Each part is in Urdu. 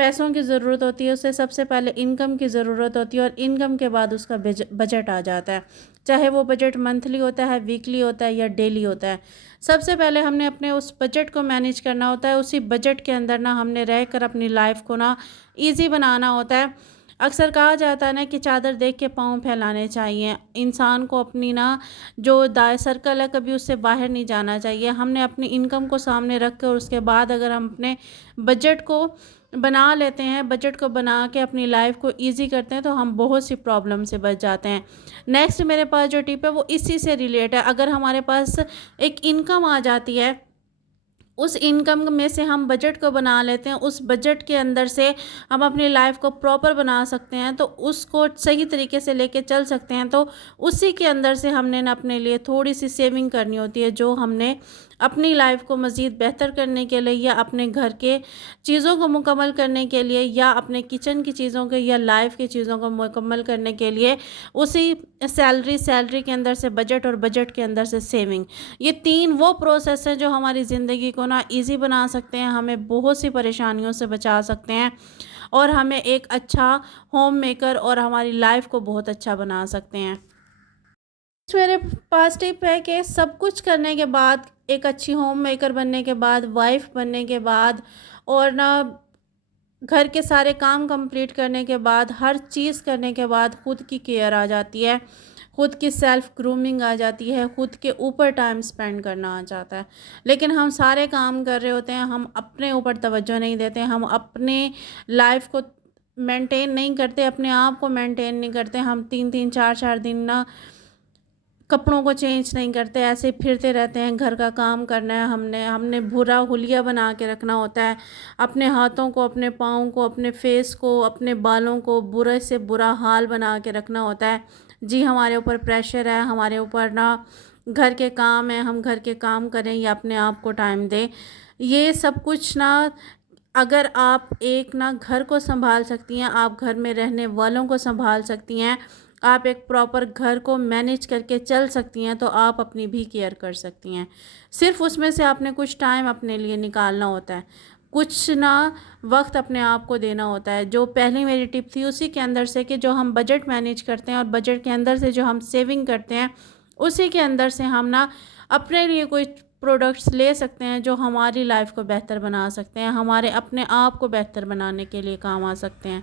پیسوں کی ضرورت ہوتی ہے اسے سب سے پہلے انکم کی ضرورت ہوتی ہے، اور انکم کے بعد اس کا بجٹ آ جاتا ہے، چاہے وہ بجٹ منتھلی ہوتا ہے، ویکلی ہوتا ہے یا ڈیلی ہوتا ہے۔ سب سے پہلے ہم نے اپنے اس بجٹ کو مینیج کرنا ہوتا ہے، اسی بجٹ کے اندر نا ہم نے رہ کر اپنی لائف کو نا ایزی بنانا ہوتا ہے۔ اکثر کہا جاتا ہے نا کہ چادر دیکھ کے پاؤں پھیلانے چاہیے، انسان کو اپنی نا جو سرکل ہے کبھی اس سے باہر نہیں جانا چاہیے۔ ہم نے اپنی انکم کو سامنے رکھ کر اس کے بعد اگر ہم اپنے بجٹ کو بنا لیتے ہیں، بجٹ کو بنا کے اپنی لائف کو ایزی کرتے ہیں، تو ہم بہت سی پرابلم سے بچ جاتے ہیں۔ نیکسٹ میرے پاس جو ٹپ ہے وہ اسی سے ریلیٹ ہے۔ اگر ہمارے پاس ایک انکم آ جاتی ہے، اس انکم میں سے ہم بجٹ کو بنا لیتے ہیں، اس بجٹ کے اندر سے ہم اپنی لائف کو پراپر بنا سکتے ہیں، تو اس کو صحیح طریقے سے لے کے چل سکتے ہیں، تو اسی کے اندر سے ہم نے اپنے لیے تھوڑی سی سیونگ کرنی ہوتی ہے، جو ہم نے اپنی لائف کو مزید بہتر کرنے کے لیے یا اپنے گھر کے چیزوں کو مکمل کرنے کے لیے یا اپنے کچن کی چیزوں کے یا لائف کی چیزوں کو مکمل کرنے کے لیے اسی سیلری کے اندر سے بجٹ اور بجٹ کے اندر سے سیونگ، یہ تین وہ پروسیس ہیں جو ہماری زندگی کو نا ایزی بنا سکتے ہیں، ہمیں بہت سی پریشانیوں سے بچا سکتے ہیں، اور ہمیں ایک اچھا ہوم میکر اور ہماری لائف کو بہت اچھا بنا سکتے ہیں۔ میرے پاس ٹپ ہے کہ سب کچھ کرنے کے بعد، ایک اچھی ہوم میکر بننے کے بعد، وائف بننے کے بعد، اور نا گھر کے سارے کام کمپلیٹ کرنے کے بعد، ہر چیز کرنے کے بعد خود کی کیئر آ جاتی ہے، خود کی سیلف گرومنگ آ جاتی ہے، خود کے اوپر ٹائم سپینڈ کرنا آ جاتا ہے۔ لیکن ہم سارے کام کر رہے ہوتے ہیں، ہم اپنے اوپر توجہ نہیں دیتے، ہم اپنے لائف کو مینٹین نہیں کرتے، اپنے آپ کو مینٹین نہیں کرتے، ہم 3 دن نا کپڑوں کو چینج نہیں کرتے، ایسے پھرتے رہتے ہیں، گھر کا کام کرنا ہے، ہم نے برا حلیہ بنا کے رکھنا ہوتا ہے، اپنے ہاتھوں کو، اپنے پاؤں کو، اپنے فیس کو، اپنے بالوں کو برے سے برا حال بنا کے رکھنا ہوتا ہے۔ جی ہمارے اوپر پریشر ہے، ہمارے اوپر نا گھر کے کام ہیں، ہم گھر کے کام کریں یا اپنے آپ کو ٹائم دیں، یہ سب کچھ نا اگر آپ ایک نا گھر کو سنبھال سکتی ہیں، آپ گھر میں رہنے والوں کو سنبھال سکتی ہیں، آپ ایک پراپر گھر کو مینیج کر کے چل سکتی ہیں، تو آپ اپنی بھی کیئر کر سکتی ہیں۔ صرف اس میں سے آپ نے کچھ ٹائم اپنے لیے نکالنا ہوتا ہے، کچھ نا وقت اپنے آپ کو دینا ہوتا ہے۔ جو پہلی میری ٹپ تھی اسی کے اندر سے کہ جو ہم بجٹ مینیج کرتے ہیں اور بجٹ کے اندر سے جو ہم سیونگ کرتے ہیں، اسی کے اندر سے ہم نا اپنے لیے کوئی پروڈکٹس لے سکتے ہیں جو ہماری لائف کو بہتر بنا سکتے ہیں، ہمارے اپنے آپ کو بہتر بنانے کے لیے کام آ سکتے ہیں۔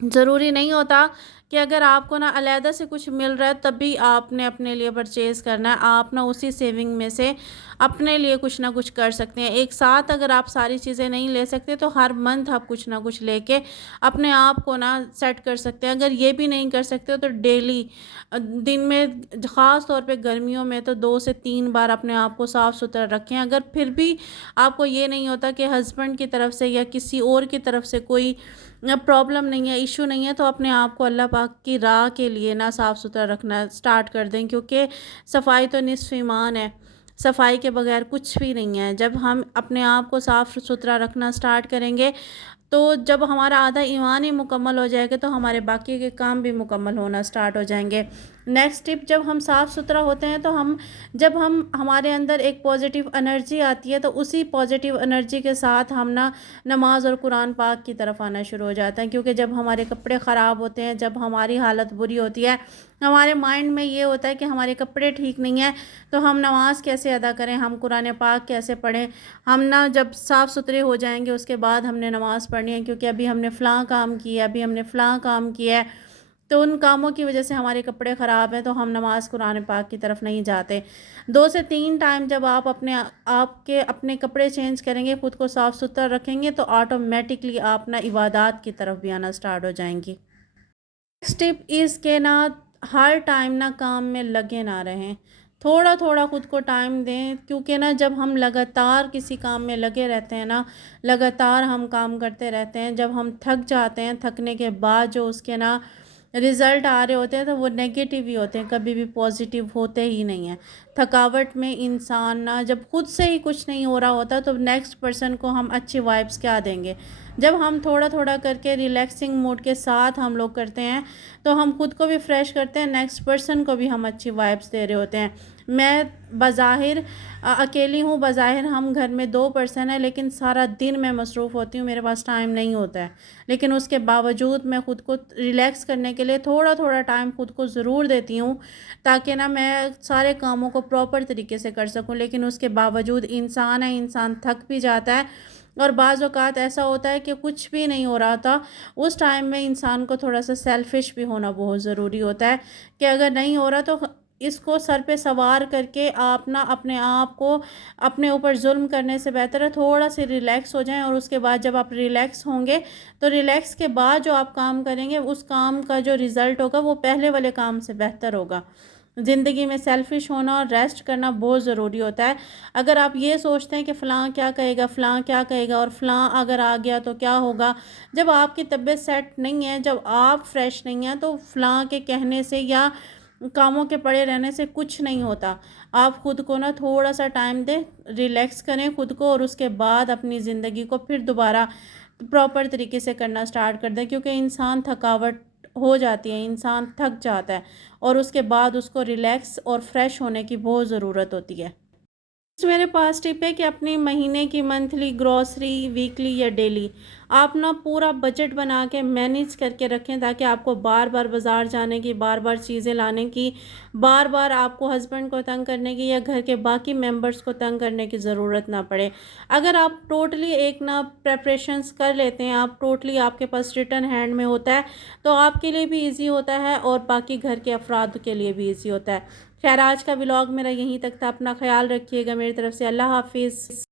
ضروری نہیں ہوتا کہ اگر آپ کو نا علیحدہ سے کچھ مل رہا ہے تب بھی آپ نے اپنے لیے پرچیز کرنا ہے، آپ نا اسی سیونگ میں سے اپنے لیے کچھ نہ کچھ کر سکتے ہیں۔ ایک ساتھ اگر آپ ساری چیزیں نہیں لے سکتے تو ہر منتھ آپ کچھ نہ کچھ لے کے اپنے آپ کو نا سیٹ کر سکتے ہیں۔ اگر یہ بھی نہیں کر سکتے تو ڈیلی دن میں، خاص طور پہ گرمیوں میں تو 2 سے 3 بار اپنے آپ کو صاف ستھرا رکھیں۔ اگر پھر بھی آپ کو یہ نہیں ہوتا کہ ہسبینڈ کی طرف سے یا کسی اور کی طرف سے کوئی پرابلم نہیں ہے، ایشو نہیں ہے، تو اپنے آپ کو اللہ پاک کی راہ کے لیے نا صاف ستھرا رکھنا سٹارٹ کر دیں، کیونکہ صفائی تو نصف ایمان ہے، صفائی کے بغیر کچھ بھی نہیں ہے۔ جب ہم اپنے آپ کو صاف ستھرا رکھنا سٹارٹ کریں گے تو جب ہمارا آدھا ایمان ہی مکمل ہو جائے گا تو ہمارے باقی کے کام بھی مکمل ہونا سٹارٹ ہو جائیں گے۔ نیکسٹ ٹپ، جب ہم صاف ستھرا ہوتے ہیں تو جب ہمارے اندر ایک پازیٹیو انرجی آتی ہے تو اسی پازیٹیو انرجی کے ساتھ ہم نماز اور قرآن پاک کی طرف آنا شروع ہو جاتے ہیں، کیونکہ جب ہمارے کپڑے خراب ہوتے ہیں، جب ہماری حالت بری ہوتی ہے، ہمارے مائنڈ میں یہ ہوتا ہے کہ ہمارے کپڑے ٹھیک نہیں ہیں تو ہم نماز کیسے ادا کریں، ہم قرآن پاک کیسے پڑھیں، ہم جب صاف ستھرے ہو جائیں گے اس کے بعد ہم نے نماز پڑھنی ہے، کیونکہ ابھی ہم نے فلاں کام کیا ہے، ابھی ہم نے فلاں کام کیا ہے، تو ان کاموں کی وجہ سے ہمارے کپڑے خراب ہیں تو ہم نماز قرآن پاک کی طرف نہیں جاتے۔ 2 سے 3 ٹائم جب آپ اپنے کپڑے چینج کریں گے، خود کو صاف ستھرا رکھیں گے تو آٹومیٹکلی آپ عبادات کی طرف بھی آنا سٹارٹ ہو جائیں گی۔ ٹپ اس کے ہر ٹائم کام میں لگے نہ رہیں، تھوڑا تھوڑا خود کو ٹائم دیں، کیونکہ جب ہم لگاتار کسی کام میں لگے رہتے ہیں لگاتار ہم کام کرتے رہتے ہیں، جب ہم تھک جاتے ہیں، تھکنے کے بعد جو اس کے رزلٹ آ رہے ہوتے ہیں تو وہ نیگیٹیو ہی ہوتے ہیں، کبھی بھی پازیٹیو ہوتے ہی نہیں ہیں۔ تھکاوٹ میں انسان جب خود سے ہی کچھ نہیں ہو رہا ہوتا تو نیکسٹ پرسن کو ہم اچھی وائبس کیا دیں گے؟ جب ہم تھوڑا تھوڑا کر کے ریلیکسنگ موڈ کے ساتھ ہم لوگ کرتے ہیں تو ہم خود کو بھی فریش کرتے ہیں، نیکسٹ پرسن کو بھی ہم اچھی وائبس دے رہے ہوتے ہیں۔ میں بظاہر اکیلی ہوں، بظاہر ہم گھر میں 2 پرسن ہیں، لیکن سارا دن میں مصروف ہوتی ہوں، میرے پاس ٹائم نہیں ہوتا ہے، لیکن اس کے باوجود میں خود کو ریلیکس کرنے کے لیے تھوڑا تھوڑا ٹائم خود کو ضرور دیتی ہوں، تاکہ نا میں سارے کاموں کو پراپر طریقے سے کر سکوں۔ لیکن اس کے باوجود انسان ہے، انسان تھک بھی جاتا ہے، اور بعض اوقات ایسا ہوتا ہے کہ کچھ بھی نہیں ہو رہا تھا، اس ٹائم میں انسان کو تھوڑا سا سیلفش بھی ہونا بہت ضروری ہوتا ہے، کہ اگر نہیں ہو رہا تو اس کو سر پہ سوار کر کے آپ نا اپنے آپ کو اپنے اوپر ظلم کرنے سے بہتر ہے تھوڑا سے ریلیکس ہو جائیں، اور اس کے بعد جب آپ ریلیکس ہوں گے تو ریلیکس کے بعد جو آپ کام کریں گے اس کام کا جو ریزلٹ ہوگا وہ پہلے والے کام سے بہتر ہوگا۔ زندگی میں سیلفش ہونا اور ریسٹ کرنا بہت ضروری ہوتا ہے۔ اگر آپ یہ سوچتے ہیں کہ فلاں کیا کہے گا، فلاں کیا کہے گا، اور فلاں اگر آ گیا تو کیا ہوگا، جب آپ کی طبیعت سیٹ نہیں ہے، جب آپ فریش نہیں ہیں، تو فلاں کے کہنے سے یا کاموں کے پڑے رہنے سے کچھ نہیں ہوتا۔ آپ خود کو نا تھوڑا سا ٹائم دیں، ریلیکس کریں خود کو، اور اس کے بعد اپنی زندگی کو پھر دوبارہ پراپر طریقے سے کرنا سٹارٹ کر دیں، کیونکہ انسان تھکاوٹ ہو جاتی ہے، انسان تھک جاتا ہے، اور اس کے بعد اس کو ریلیکس اور فریش ہونے کی بہت ضرورت ہوتی ہے۔ میرے پاس ٹپ ہے کہ اپنی مہینے کی منتھلی گروسری، ویکلی یا ڈیلی آپ نا پورا بجٹ بنا کے مینیج کر کے رکھیں، تاکہ آپ کو بار بار بازار جانے کی، بار بار چیزیں لانے کی، بار بار آپ کو ہسبینڈ کو تنگ کرنے کی یا گھر کے باقی ممبرز کو تنگ کرنے کی ضرورت نہ پڑے۔ اگر آپ ٹوٹلی ایک نا پریپریشنز کر لیتے ہیں، آپ ٹوٹلی آپ کے پاس ریٹن ہینڈ میں ہوتا ہے، تو آپ کے لیے بھی ایزی ہوتا ہے اور باقی گھر کے افراد کے لیے بھی ایزی ہوتا ہے۔ خیر، آج کا ولاگ میرا یہیں تک تھا، اپنا خیال رکھیے گا، میری طرف سے اللہ حافظ۔